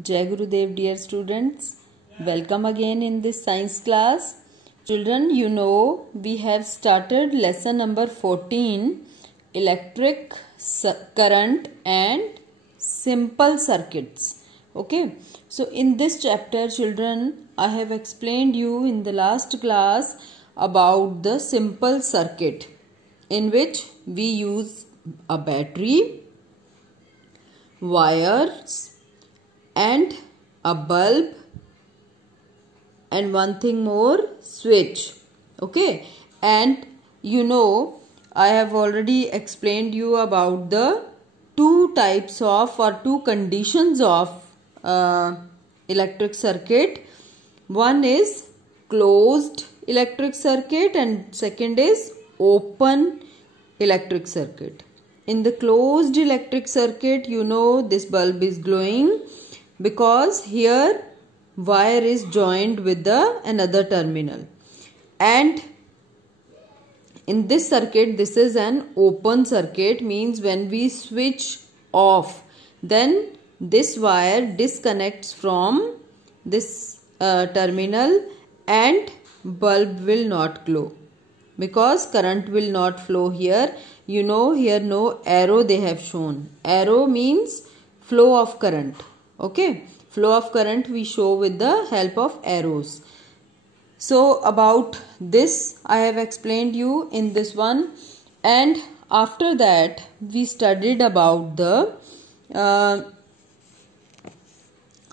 Jai Gurudev, dear students. Welcome again in this science class. Children, you know we have started lesson number 14, electric current and simple circuits. Okay. So in this chapter, children, I have explained you in the last class about the simple circuit in which we use a battery, wires and a bulb and one thing more, switch. Okay, and you know I have already explained you about the two types of or two conditions of electric circuit. One is closed electric circuit and second is open electric circuit. In the closed electric circuit, you know this bulb is glowing because here wire is joined with the another terminal, and in this circuit this is an open circuit, means when we switch off then this wire disconnects from this terminal and bulb will not glow because current will not flow here. You know here no arrow they have shown. Arrow means flow of current. Okay, flow of current we show with the help of arrows. So about this I have explained you in this one, and after that we studied about the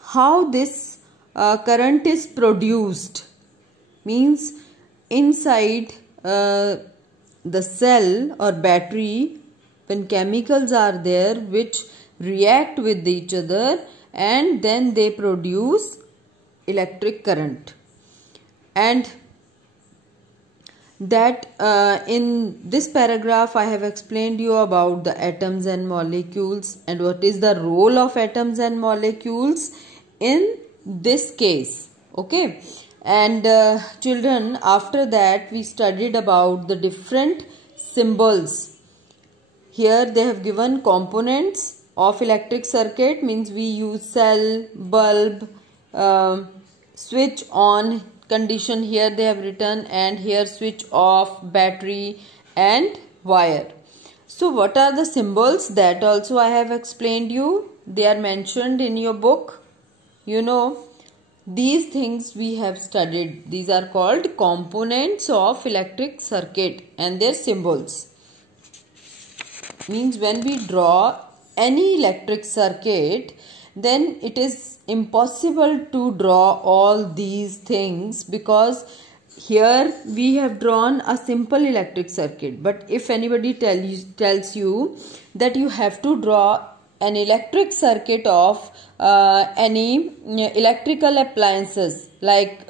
how this current is produced, means inside the cell or battery when chemicals are there which react with each other and then they produce electric current. And that in this paragraph I have explained you about the atoms and molecules and what is the role of atoms and molecules in this case. Okay, and children, after that we studied about the different symbols. Here they have given components of electric circuit, means we use cell, bulb, switch on condition here they have written, and here switch off, battery and wire. So what are the symbols? That also I have explained you. They are mentioned in your book. You know these things we have studied. These are called components of electric circuit and their symbols. Means when we draw any electric circuit, then it is impossible to draw all these things because here we have drawn a simple electric circuit. But if anybody tells you that you have to draw an electric circuit of any electrical appliances like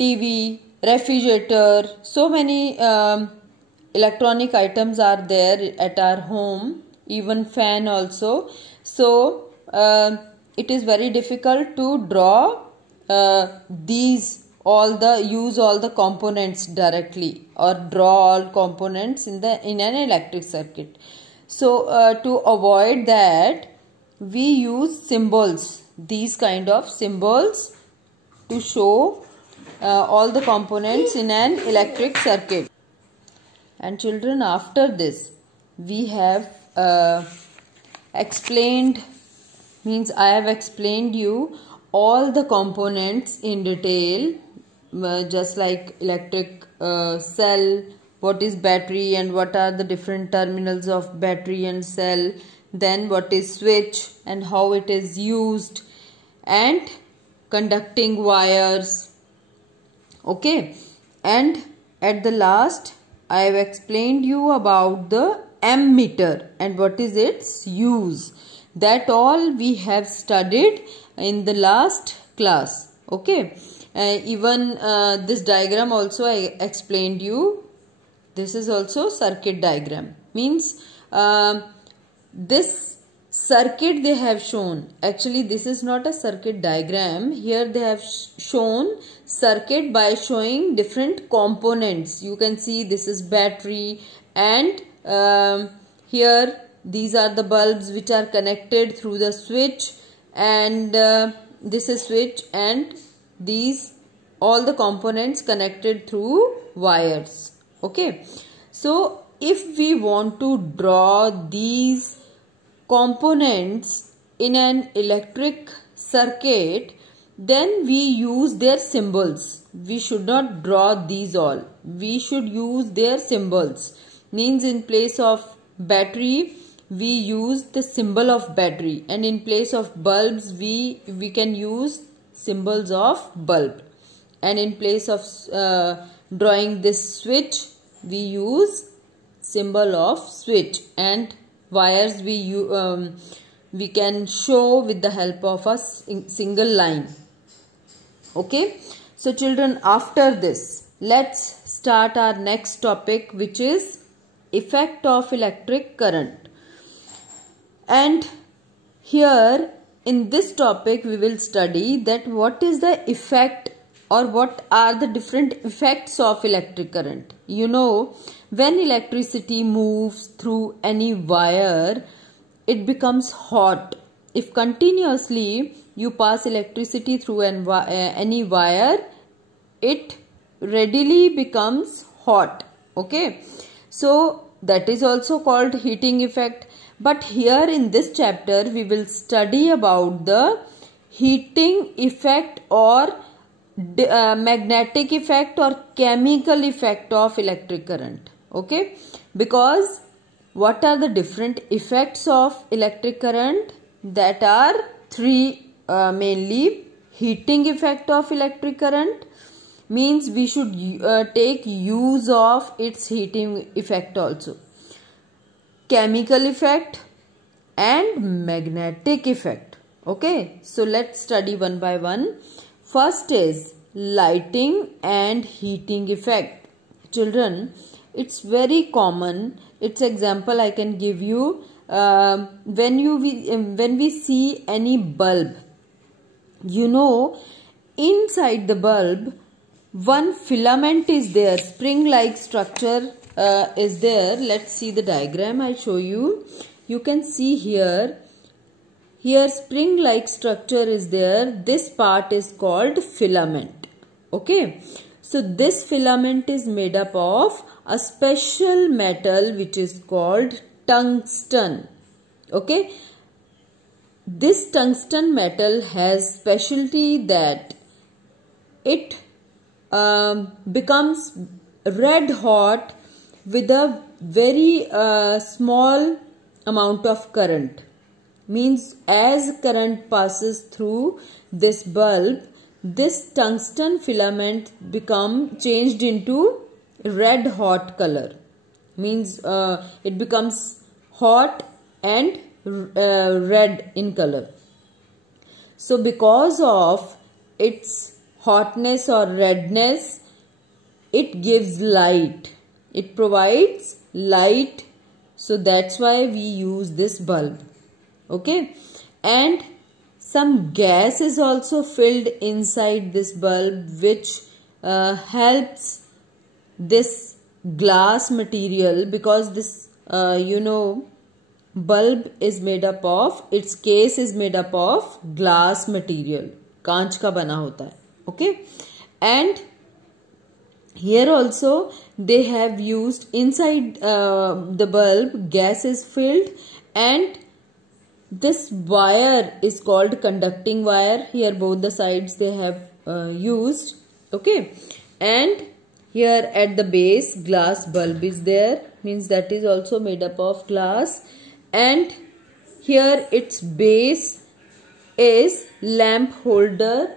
TV, refrigerator, so many electronic items are there at our home, even fan also. So it is very difficult to draw use all the components directly or draw all components in an electric circuit. So to avoid that we use symbols, these kind of symbols to show all the components in an electric circuit. And children, after this we have explained, means I have explained you all the components in detail, just like electric cell, what is battery and what are the different terminals of battery and cell, then what is switch and how it is used, and conducting wires. Okay, and at the last I have explained you about the ammeter and what is its use. That all we have studied in the last class. Okay, even this diagram also I explained you. This is also circuit diagram, means this circuit they have shown. Actually this is not a circuit diagram. Here they have shown circuit by showing different components. You can see this is battery, and here these are the bulbs which are connected through the switch, and this is switch, and these all the components connected through wires. Okay, so if we want to draw these components in an electric circuit, then we use their symbols. We should not draw these all. We should use their symbols. Means in place of battery we use the symbol of battery, and in place of bulbs we can use symbols of bulb, and in place of drawing this switch we use symbol of switch, and wires we can show with the help of a single line. Okay, so children, after this let's start our next topic, which is effect of electric current. And here in this topic we will study that what is the effect or what are the different effects of electric current. You know, when electricity moves through any wire, it becomes hot. If continuously you pass electricity through any wire, it readily becomes hot. Okay, so that is also called heating effect. But here in this chapter we will study about the heating effect or magnetic effect or chemical effect of electric current. Okay, because what are the different effects of electric current? That are three mainly. Heating effect of electric current means we should take use of its heating effect also. Chemical effect and magnetic effect. Okay, so let's study one by one. First is lighting and heating effect. Children, it's very common. Its example I can give you. When we see any bulb, you know, inside the bulb one filament is there, spring like structure is there. Let's see the diagram I show you. You can see here spring like structure is there. This part is called filament. Okay, so this filament is made up of a special metal which is called tungsten. Okay, this tungsten metal has specialty that it becomes red hot with a very small amount of current. Means as current passes through this bulb, this tungsten filament become changed into red hot color. Means it becomes hot and red in color. So because of its hotness or redness, it gives light. It provides light. So that's why we use this bulb. Okay, and some gas is also filled inside this bulb, which helps this glass material, because this bulb is made up of, its case is made up of glass material, कांच का बना होता है. Okay, and here also they have used inside the bulb, gas is filled, and this wire is called conducting wire. Here both the sides they have used. Okay, and here at the base glass bulb is there, means that is also made up of glass, and here its base is lamp holder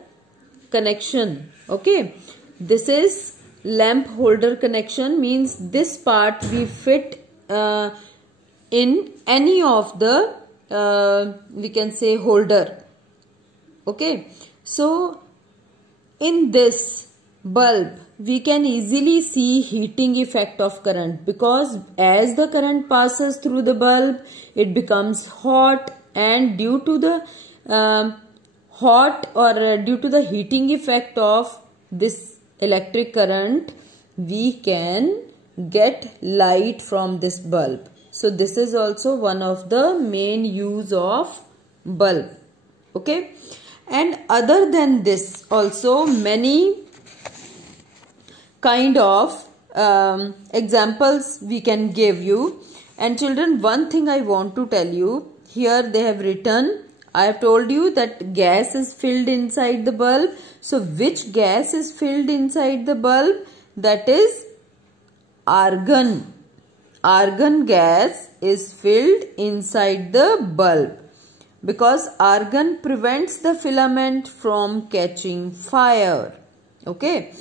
connection. Okay, this is lamp holder connection, means this part we fit in any of the we can say holder. Okay, so in this bulb we can easily see heating effect of current, because as the current passes through the bulb it becomes hot, and due to the due to the heating effect of this electric current we can get light from this bulb. So this is also one of the main use of bulb. Okay, and other than this also many kind of examples we can give you. And children, one thing I want to tell you, here they have written, I have told you that gas is filled inside the bulb. So which gas is filled inside the bulb? That is argon. Argon gas is filled inside the bulb because argon prevents the filament from catching fire. Okay.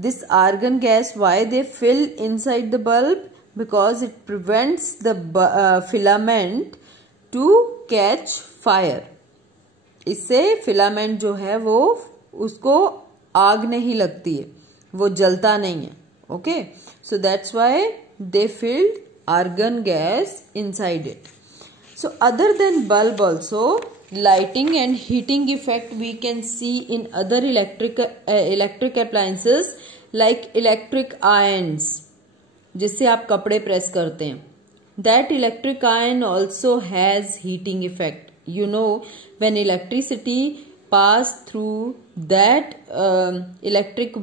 This argon gas, why they fill inside the bulb? Because it prevents the filament to catch fire. इससे filament जो है वो उसको आग नहीं लगती है, वो जलता नहीं है. Okay, so that's why they filled argon gas inside it. So other than bulb also, lighting and heating effect we can see in other electric appliances like electric irons, जिससे आप कपड़े प्रेस करते हैं. That electric iron also has heating effect. You know, when electricity pass through that electric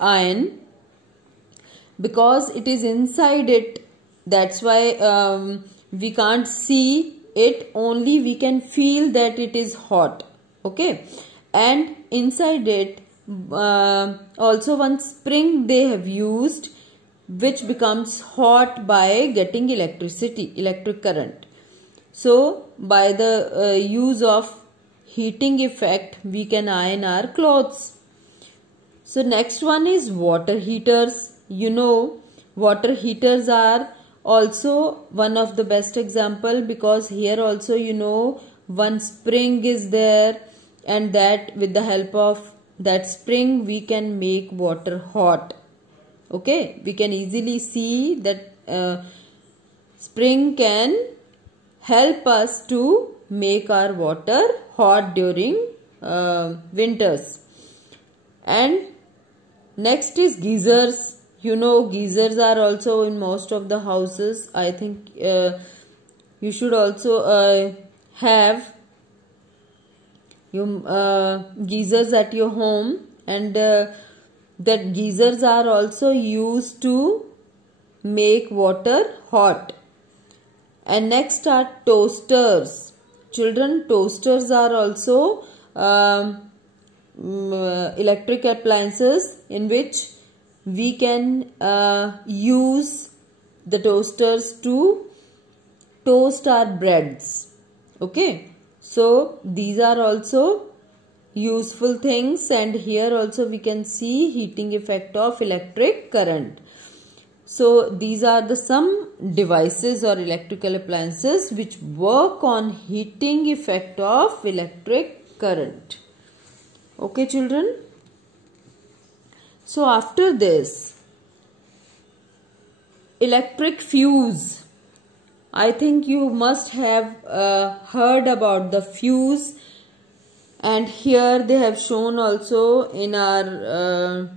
iron, because it is inside it, that's why we can't see it, only we can feel that it is hot. Okay, and inside it also one spring they have used, which becomes hot by getting electric current. So by the use of heating effect we can iron our clothes. So next one is water heaters. You know, water heaters are also one of the best example, because here also, you know, one spring is there, and that with the help of that spring we can make water hot. Okay, we can easily see that spring can help us to make our water hot during winters. And next is geysers. You know, geysers are also in most of the houses. I think you should also have geysers at your home, and that geysers are also used to make water hot. And next are toasters. Children, toasters are also electric appliances in which we can use the toasters to toast our breads. Okay, so these are also useful things, and here also we can see heating effect of electric current. So these are the some devices or electrical appliances which work on heating effect of electric current. Okay, children. So after this, electric fuse. I think you must have heard about the fuse, and here they have shown also in our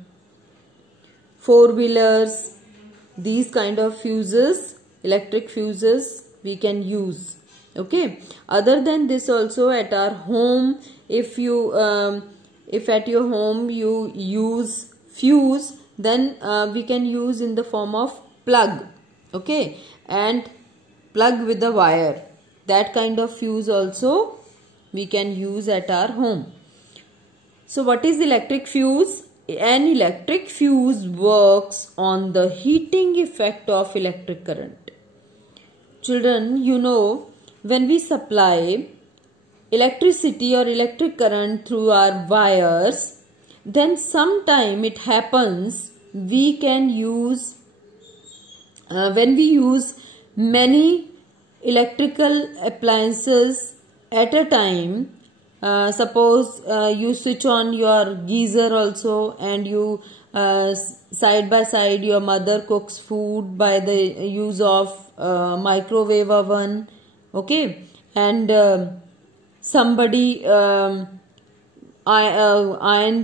four-wheelers. These kind of fuses, electric fuses we can use. Okay, other than this also at our home, if you if at your home you use fuse, then we can use in the form of plug. Okay, and plug with the wire, that kind of fuse also we can use at our home. So what is electric fuse? An electric fuse works on the heating effect of electric current. Children, you know, when we supply electricity or electric current through our wires, then sometime it happens we can use, when we use many electrical appliances at a time. Suppose you switch on your geyser also, and you side by side your mother cooks food by the use of microwave oven. Okay, and somebody iron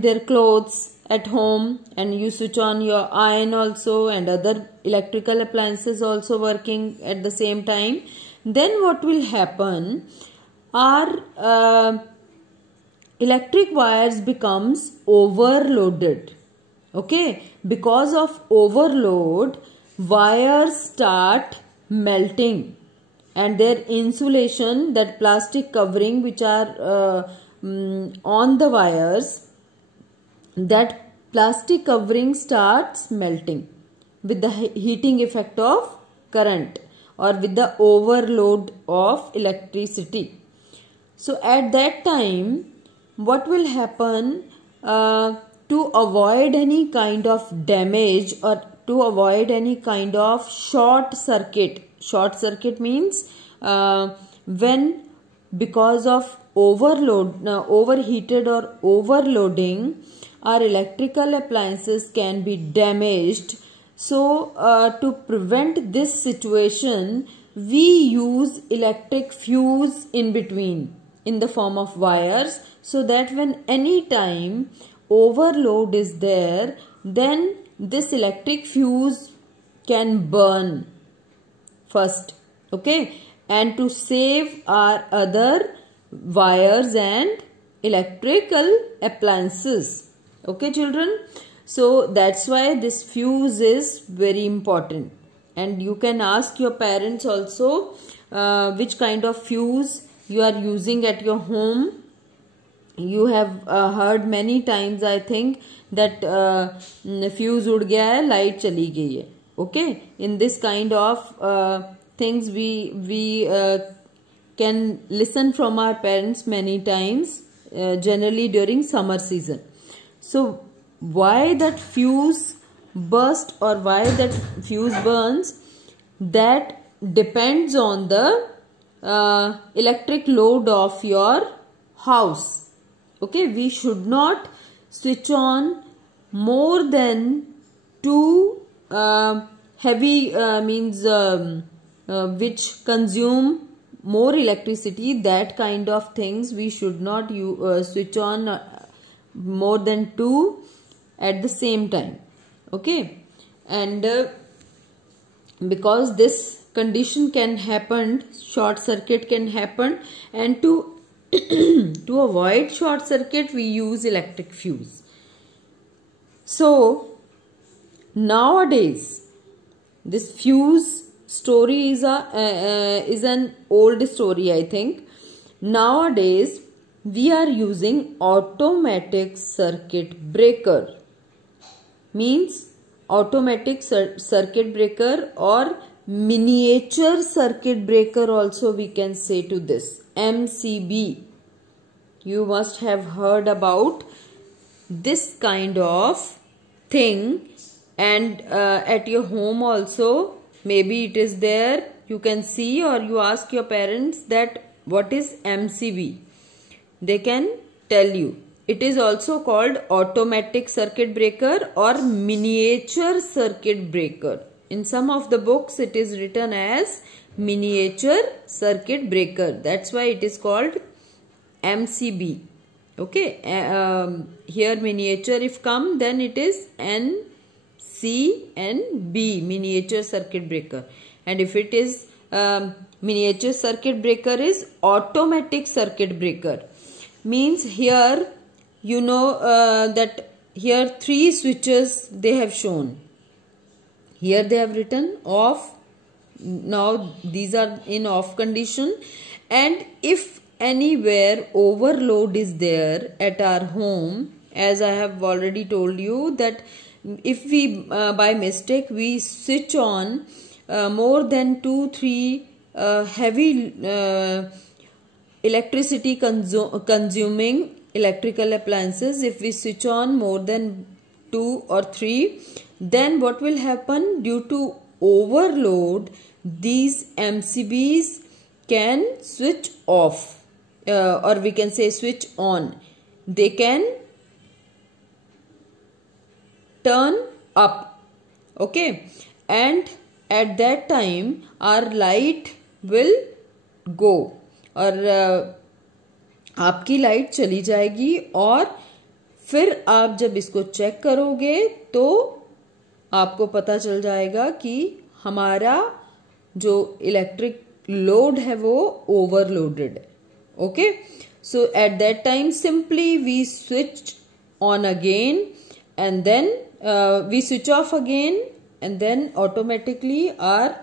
their clothes at home, and you switch on your iron also, and other electrical appliances also working at the same time. Then what will happen? our electric wires becomes overloaded. Okay, because of overload, wires start melting, and their insulation, that plastic covering which are on the wires, that plastic covering starts melting with the heating effect of current or with the overload of electricity. So at that time, what will happen, to avoid any kind of damage or to avoid any kind of short circuit? Short circuit means when because of overheated or overloading, our electrical appliances can be damaged. So to prevent this situation, we use electric fuse in between in the form of wires, so that when any time overload is there, then this electric fuse can burn first. Okay, and to save our other wires and electrical appliances. Okay children, so that's why this fuse is very important. And you can ask your parents also which kind of fuse you are using at your home. You have heard many times, I think, that fuse उड़ गया है, light चली गई है. Okay, in this kind of things we can listen from our parents many times, generally during summer season. So why that fuse burst or why that fuse burns, that depends on the electric load of your house. Okay, we should not switch on more than two heavy means which consume more electricity. That kind of things we should not switch on more than two at the same time. Okay, and because this condition can happen, short circuit can happen, and to to avoid short circuit, we use electric fuse. So nowadays this fuse story is an old story, I think. Nowadays we are using automatic circuit breaker. Means automatic circuit breaker or miniature circuit breaker also we can say to this, MCB. You must have heard about this kind of thing, and at your home also maybe it is there. You can see, or you ask your parents that what is MCB. They can tell you. It is also called automatic circuit breaker or miniature circuit breaker. In some of the books it is written as miniature circuit breaker. That's why it is called MCB. Okay, here miniature if come, then it is NCNB, miniature circuit breaker. And if it is miniature circuit breaker is automatic circuit breaker. Means here you know that here three switches they have shown. Here they have written off. Now these are in off condition, and if anywhere overload is there at our home, as I have already told you that if we by mistake we switch on more than 2-3 heavy electricity consuming electrical appliances, if we switch on more than 2 or 3, then what will happen? Due to overload, these MCBs can switch off, or we can say switch on. They can turn up. Okay, and at that time our light will go, और आपकी light चली जाएगी, और फिर आप जब इसको check करोगे तो आपको पता चल जाएगा कि हमारा जो इलेक्ट्रिक लोड है वो ओवरलोडेड है. Okay, so at that time simply we switch on again, and then we switch off again, and then automatically our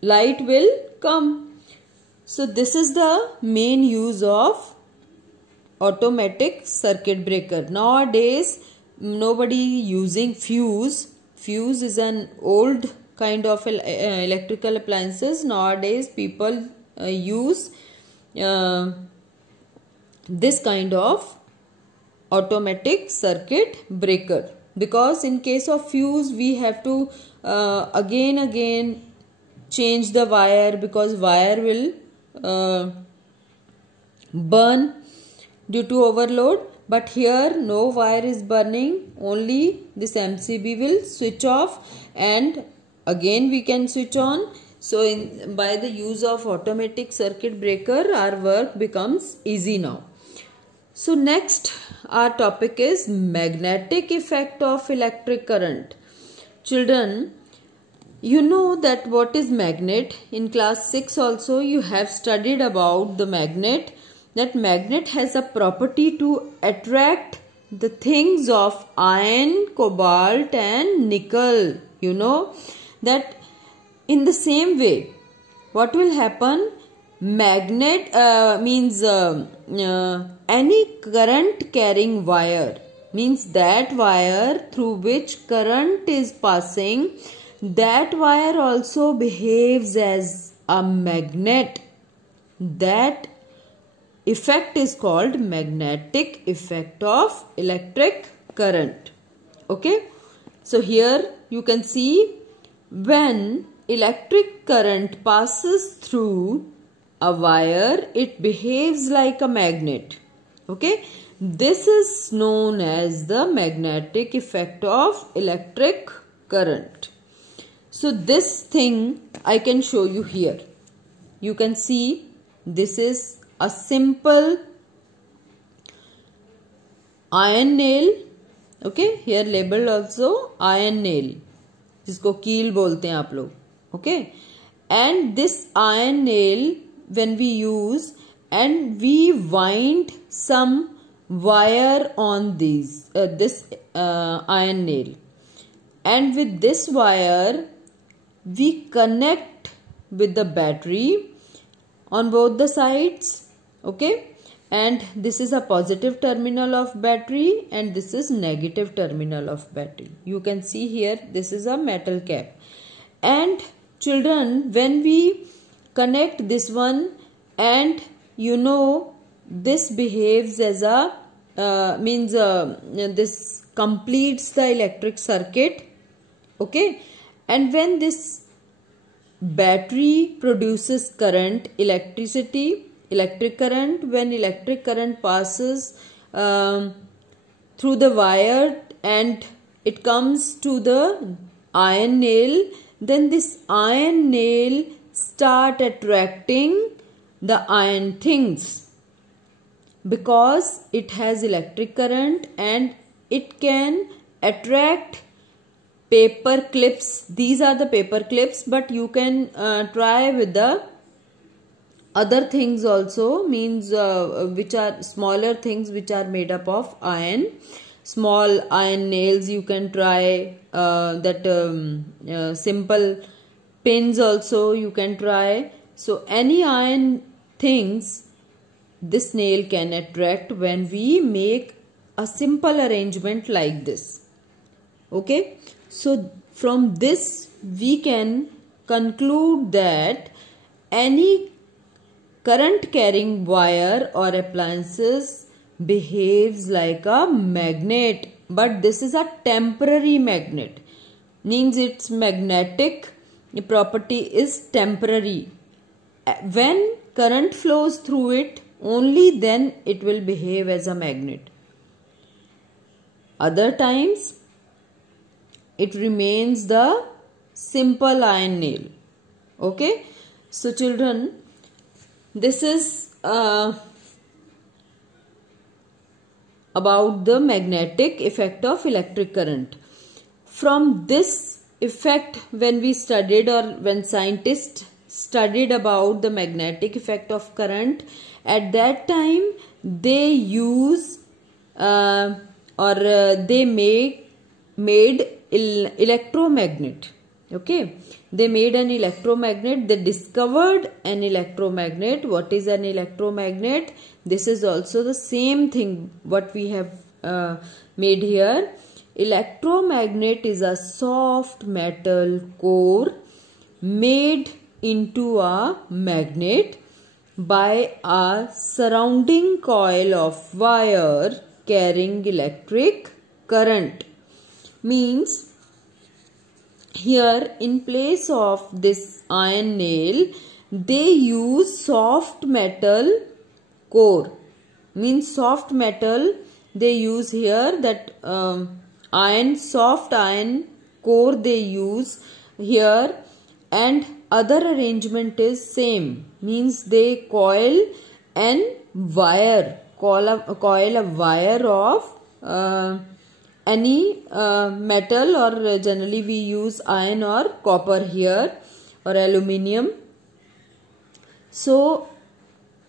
light will come. So this is the main use of automatic circuit breaker. Nowadays nobody using fuse. Fuse is an old kind of electrical appliances. Nowadays people use this kind of automatic circuit breaker, because in case of fuse we have to again change the wire, because wire will burn due to overload. But here no wire is burning, only this MCB will switch off and again we can switch on. So by the use of automatic circuit breaker our work becomes easy now. So next our topic is magnetic effect of electric current. Children, you know that what is magnet. In class 6 also you have studied about the magnet, that magnet has a property to attract the things of iron, cobalt and nickel. You know that in the same way what will happen, magnet means any current carrying wire, means that wire through which current is passing, that wire also behaves as a magnet. That effect is called magnetic effect of electric current. Okay, so here you can see when electric current passes through a wire, it behaves like a magnet. Okay, this is known as the magnetic effect of electric current. So this thing I can show you here. You can see this is a simple iron nail. Okay, here labeled also iron nail, जिसको कील बोलते हैं आप लोग. Okay, and this iron nail when we use, and we wind some wire on these this iron nail, and with this wire we connect with the battery on both the sides. Okay, and this is a positive terminal of battery and this is negative terminal of battery. You can see here this is a metal cap. And children, when we connect this one, and you know this behaves as a this completes the electric circuit. Okay, and when this battery produces current, electric current, when electric current passes through the wire and it comes to the iron nail, then this iron nail start attracting the iron things, because it has electric current and it can attract paper clips. These are the paper clips, but you can try with the other things also, means which are smaller things which are made up of iron. Small iron nails you can try, simple pins also you can try. So any iron things this nail can attract when we make a simple arrangement like this. Okay, so from this we can conclude that any current carrying wire or appliances behaves like a magnet, but this is a temporary magnet, means its magnetic property is temporary. When current flows through it, only then it will behave as a magnet. Other times it remains the simple iron nail. Okay, so children, this is about the magnetic effect of electric current. From this effect, when we studied, or when scientists studied about the magnetic effect of current, at that time they use they made electromagnet. Okay, they made an electromagnet. They discovered an electromagnet. What is an electromagnet? This is also the same thing what we have made here. Electromagnet is a soft metal core made into a magnet by a surrounding coil of wire carrying electric current. Means here in place of this iron nail they use soft metal core. Means soft metal they use here, that soft iron core they use here, and other arrangement is same. Means they coil a wire of any metal, or generally we use iron or copper here, or aluminium. So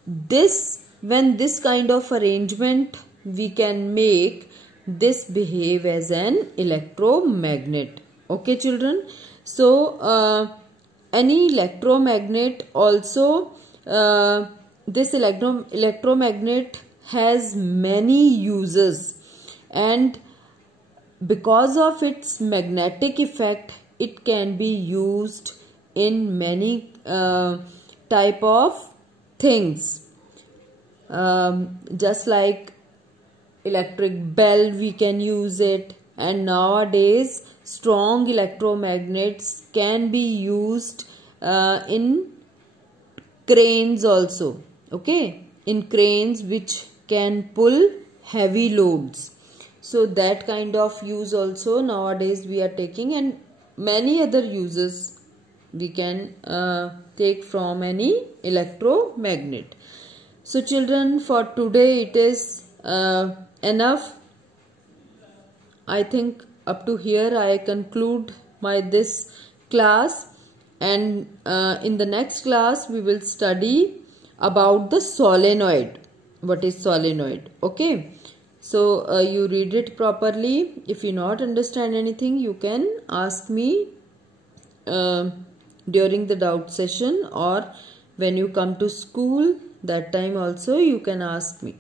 when this kind of arrangement we can make, this behave as an electromagnet. Okay children, so any electromagnet also, this electromagnet has many uses, and because of its magnetic effect it can be used in many type of things, just like electric bell we can use it, and nowadays strong electromagnets can be used in cranes also. Okay, in cranes which can pull heavy loads. So that kind of use also nowadays we are taking, and many other uses we can take from any electromagnet. So children, for today it is enough. I think up to here I conclude this class, and in the next class we will study about the solenoid. What is solenoid? Okay. So you read it properly. If you not understand anything, you can ask me during the doubt session, or when you come to school, that time also you can ask me.